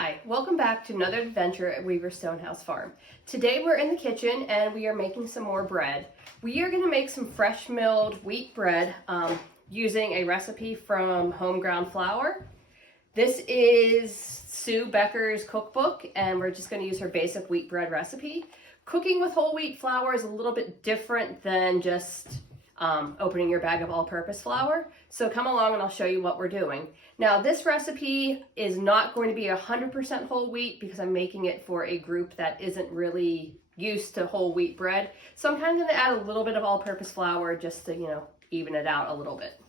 Hi, welcome back to another adventure at Weaver Stonehouse Farm. Today we're in the kitchen and we are making some more bread. We are going to make some fresh milled wheat bread using a recipe from home ground flour. This is Sue Becker's cookbook and we're just going to use her basic wheat bread recipe. Cooking with whole wheat flour is a little bit different than just opening your bag of all-purpose flour. So come along and I'll show you what we're doing. Now this recipe is not going to be 100% whole wheat because I'm making it for a group that isn't really used to whole wheat bread. So I'm kind of going to add a little bit of all-purpose flour just to, even it out a little bit.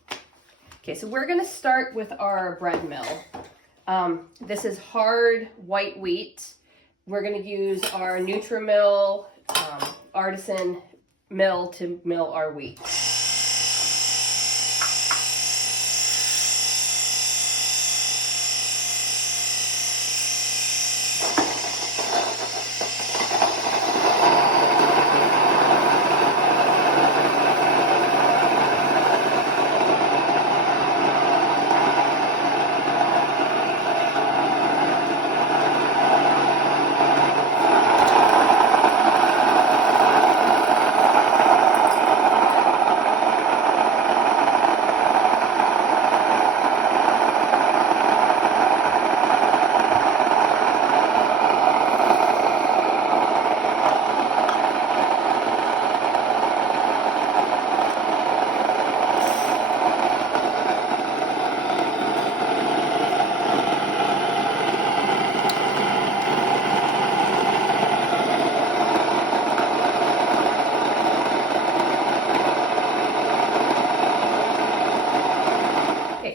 Okay, so we're going to start with our bread mill. This is hard white wheat. We're going to use our Nutrimill artisan mill to mill our wheat.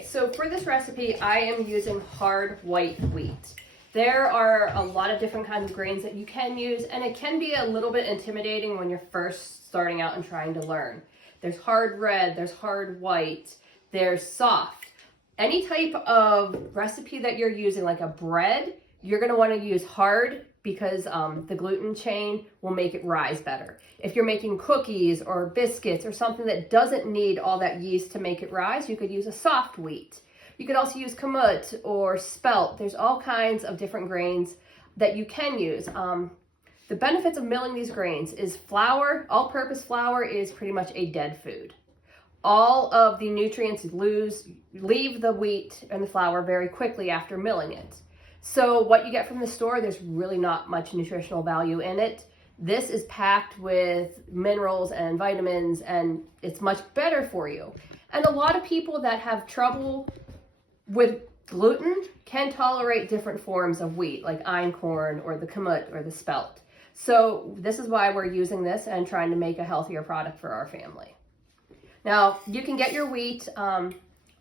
So for this recipe, I am using hard white wheat. There are a lot of different kinds of grains that you can use, and it can be a little bit intimidating when you're first starting out and trying to learn. There's hard red, there's hard white, there's soft. Any type of recipe that you're using, like a bread, you're going to want to use hard because the gluten chain will make it rise better. If you're making cookies or biscuits or something that doesn't need all that yeast to make it rise, you could use a soft wheat. You could also use kamut or spelt. There's all kinds of different grains that you can use. The benefits of milling these grains is flour, all-purpose flour is pretty much a dead food. All of the nutrients leave the wheat and the flour very quickly after milling it. So what you get from the store, there's really not much nutritional value in it. This is packed with minerals and vitamins, and it's much better for you. And a lot of people that have trouble with gluten can tolerate different forms of wheat, like einkorn or the kamut or the spelt. So this is why we're using this and trying to make a healthier product for our family. Now, you can get your wheat. A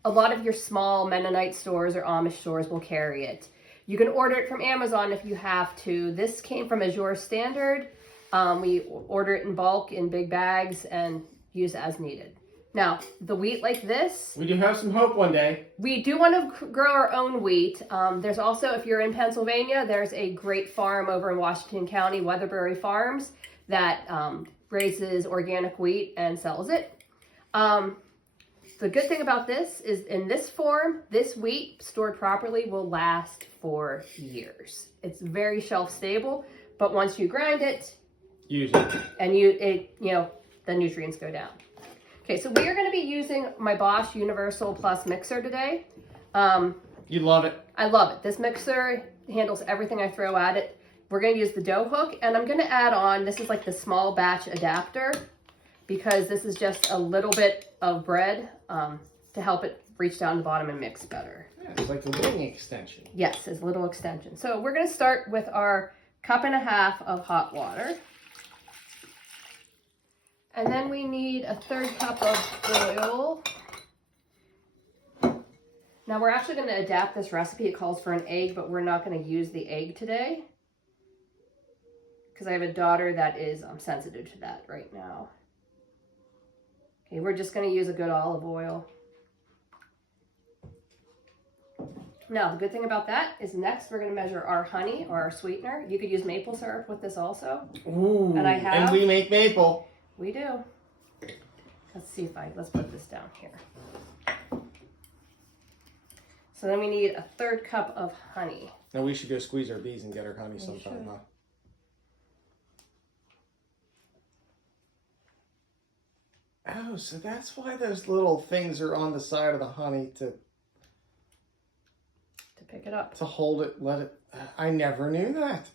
lot of your small Mennonite stores or Amish stores will carry it. You can order it from Amazon if you have to. This came from Azure Standard. We order it in bulk in big bags and use as needed. Now, the wheat like this. We do have some hope one day. We do want to grow our own wheat. There's also, if you're in Pennsylvania, there's a great farm over in Washington County, Weatherbury Farms, that raises organic wheat and sells it. The good thing about this is in this form, this wheat stored properly will last for years. It's very shelf stable, but once you grind it, use it. And the nutrients go down. Okay, so we are going to be using my Bosch Universal Plus mixer today. You love it. I love it. This mixer handles everything I throw at it. We're going to use the dough hook, and I'm going to add on, this is like the small batch adapter, because this is just a little bit of bread to help it reach down the bottom and mix better. Yeah, it's like a wing extension. Yes, it's a little extension. So we're going to start with our 1.5 cups of hot water. And then we need a 1/3 cup of oil. Now we're actually going to adapt this recipe. It calls for an egg, but we're not going to use the egg today because I have a daughter that is sensitive to that right now. Okay, we're just going to use a good olive oil. Now, the good thing about that is next we're going to measure our honey or our sweetener. You could use maple syrup with this also. Ooh, and I have. And we make maple. We do. Let's put this down here. So then we need a 1/3 cup of honey. Now we should go squeeze our bees and get our honey sometime, huh? Oh, so that's why those little things are on the side of the honey to pick it up. To hold it, let it. I never knew that.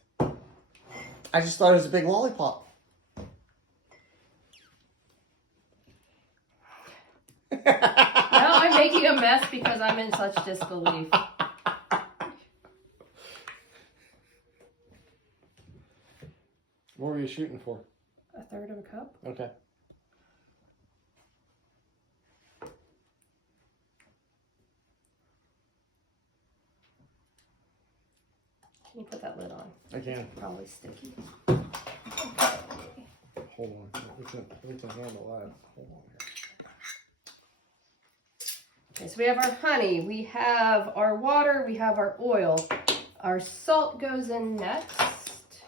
I just thought it was a big lollipop. Now I'm making a mess because I'm in such disbelief. What were you shooting for? 1/3 of a cup. Okay. Can you put that lid on? I can. Probably sticky. Hold on. We can handle that. Hold on here. Okay, so we have our honey, we have our water, we have our oil. Our salt goes in next.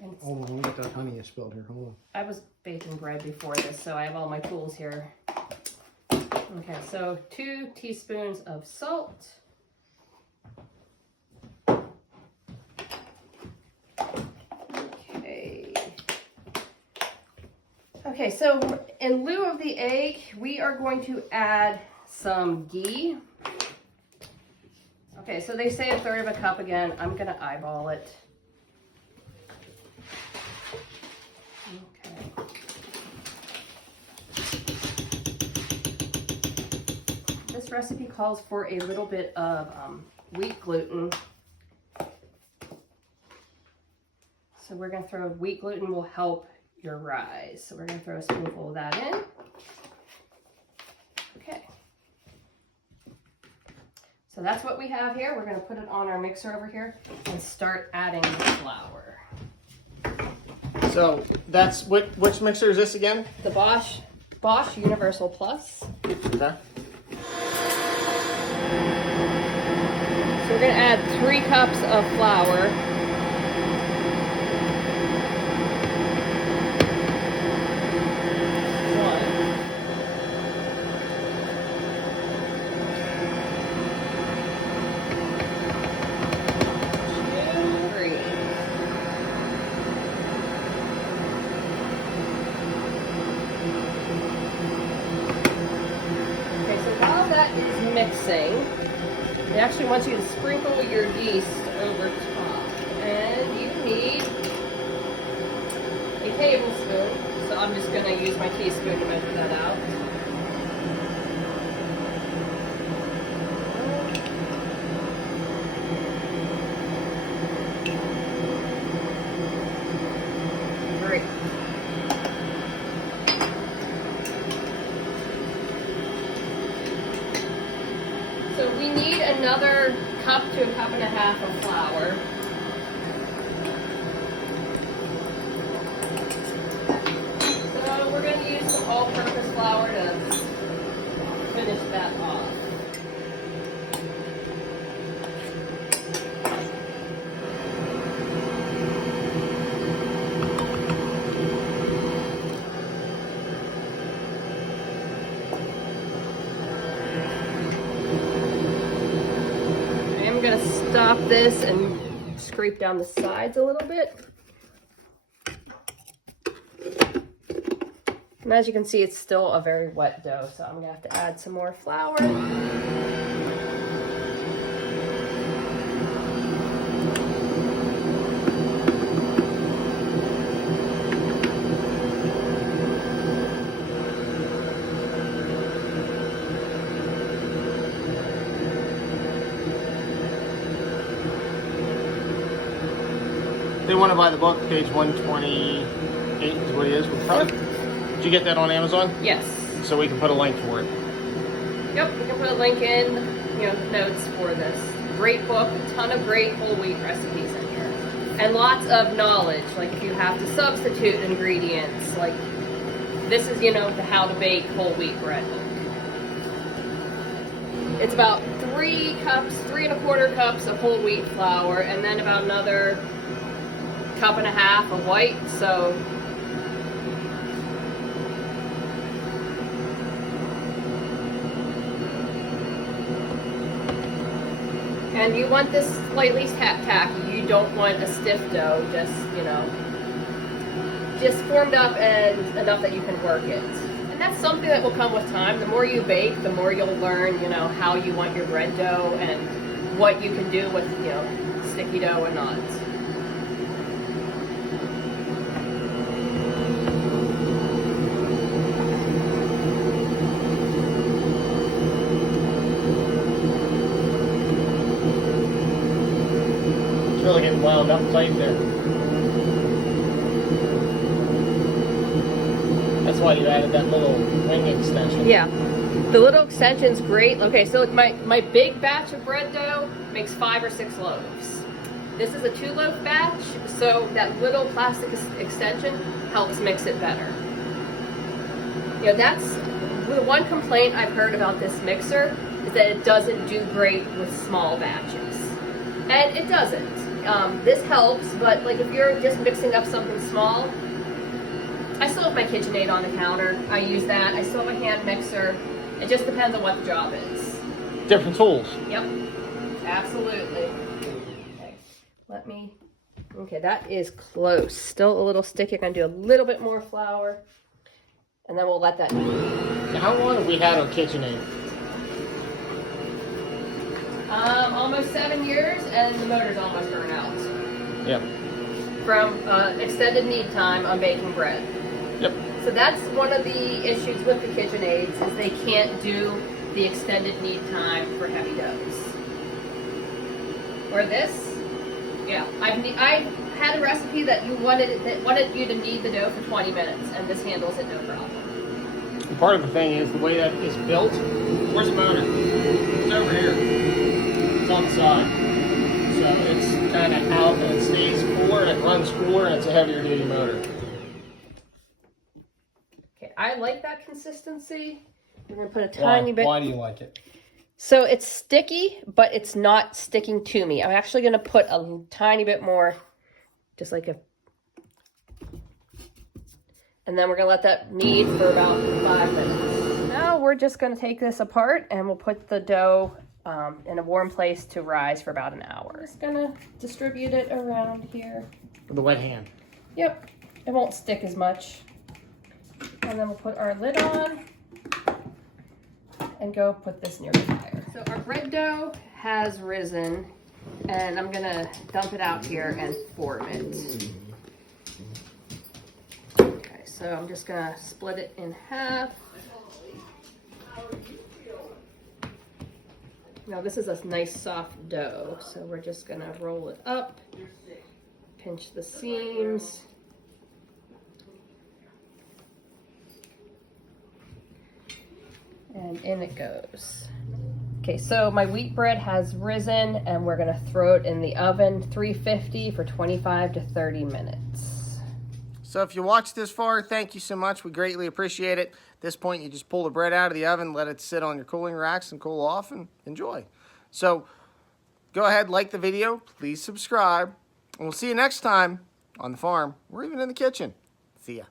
And Hold on, let me get that honey you spilled here. Hold on. I was baking bread before this, so I have all my tools here. Okay, so 2 teaspoons of salt. Okay, so in lieu of the egg, we are going to add some ghee. Okay, so they say 1/3 of a cup again. I'm gonna eyeball it. Okay. This recipe calls for a little bit of wheat gluten. So we're gonna throw wheat gluten will help your rise. So we're going to throw a spoonful of that in. Okay. So that's what we have here. We're going to put it on our mixer over here and start adding the flour. So that's which mixer is this again? The Bosch Universal Plus. Okay. So we're going to add 3 cups of flour. Mixing, it actually wants you to sprinkle your yeast over top, and you need a tablespoon. So I'm just going to use my teaspoon to measure that out. Great. So we need another cup to a cup and a half of flour. So we're going to use some all-purpose flour to finish that off. I'm going to stop this and scrape down the sides a little bit. And as you can see, it's still a very wet dough, so I'm going to have to add some more flour. They want to buy the book, page 128 is what it is. Did you get that on Amazon? Yes. So we can put a link for it. Yep, we can put a link in, notes for this. Great book, a ton of great whole wheat recipes in here. And lots of knowledge, like if you have to substitute ingredients, like this is, the how to bake whole wheat bread book. It's about 3 1/4 cups of whole wheat flour, and then about another 1.5 cups of white, so And you want this slightly tacky. You don't want a stiff dough, just, you know, just formed up and enough that you can work it. And that's something that will come with time. The more you bake, the more you'll learn, you know, how you want your bread dough and what you can do with, you know, sticky dough and not. It's really getting wound up tight there. That's why you added that little wing extension. Yeah, the little extension's great. Okay, so my big batch of bread dough makes 5 or 6 loaves. This is a 2-loaf batch, so that little plastic extension helps mix it better. You know, that's the one complaint I've heard about this mixer, is that it doesn't do great with small batches. And it doesn't. This helps, but like if you're just mixing up something small, I still have my KitchenAid on the counter. I use that. I still have a hand mixer. It just depends on what the job is. Different tools. Yep, absolutely. Okay, okay, that is close. Still a little sticky. I'm gonna do a little bit more flour, and then we'll let that. So how long have we had our KitchenAid? Almost 7 years, and the motor's almost burned out. Yep. From extended knead time on baking bread. Yep. So that's one of the issues with the KitchenAids, is they can't do the extended knead time for heavy doughs. Or this, yeah, I had a recipe that wanted you to knead the dough for 20 minutes, and this handles it no problem. And part of the thing is the way that is built. Where's the motor? It's over here. It's on the side. So it's kind of out and it stays cooler and it runs cooler and it's a heavier duty motor. Okay, I like that consistency. We're gonna put a tiny bit. Why do you like it? So it's sticky, but it's not sticking to me. I'm actually gonna put a tiny bit more, just like and then we're gonna let that knead for about 5 minutes. Now we're just gonna take this apart and we'll put the dough in a warm place to rise for about an hour. I'm just gonna distribute it around here. With a wet hand. Yep, it won't stick as much. And then we'll put our lid on and go put this near the fire. So our bread dough has risen, and I'm gonna dump it out here and form it. Okay, so I'm just gonna split it in half. Now this is a nice soft dough, so we're just gonna roll it up, pinch the seams. And in it goes. Okay, so my wheat bread has risen, and we're gonna throw it in the oven, 350 for 25 to 30 minutes. So if you watched this far, thank you so much. We greatly appreciate it. At this point, you just pull the bread out of the oven, let it sit on your cooling racks and cool off, and enjoy. So go ahead, like the video, please subscribe, and we'll see you next time on the farm or even in the kitchen. See ya.